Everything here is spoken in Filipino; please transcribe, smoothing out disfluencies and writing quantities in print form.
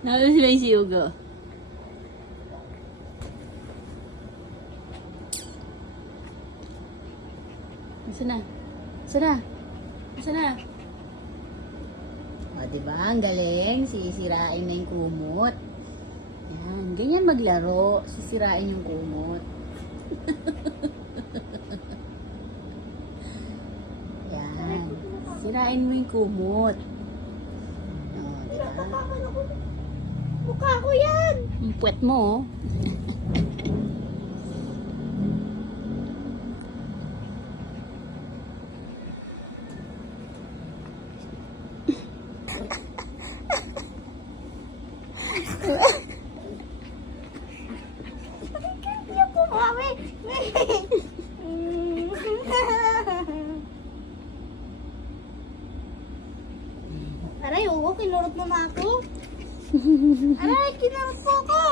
Nakalas ba yung si Hugo? Asa na? Asa na? Asa na? O, diba? Ang galing. Sisirain na yung kumot. Yan. Ganyan maglaro. Sisirain yung kumot. Yan. Sirain mo yung kumot. O, diba? Mukha ko yan! Ang puwet mo, oh. Hindi ako, mami! Aray, oo, kinurot mo na ako. Aray, kinurot mo ako!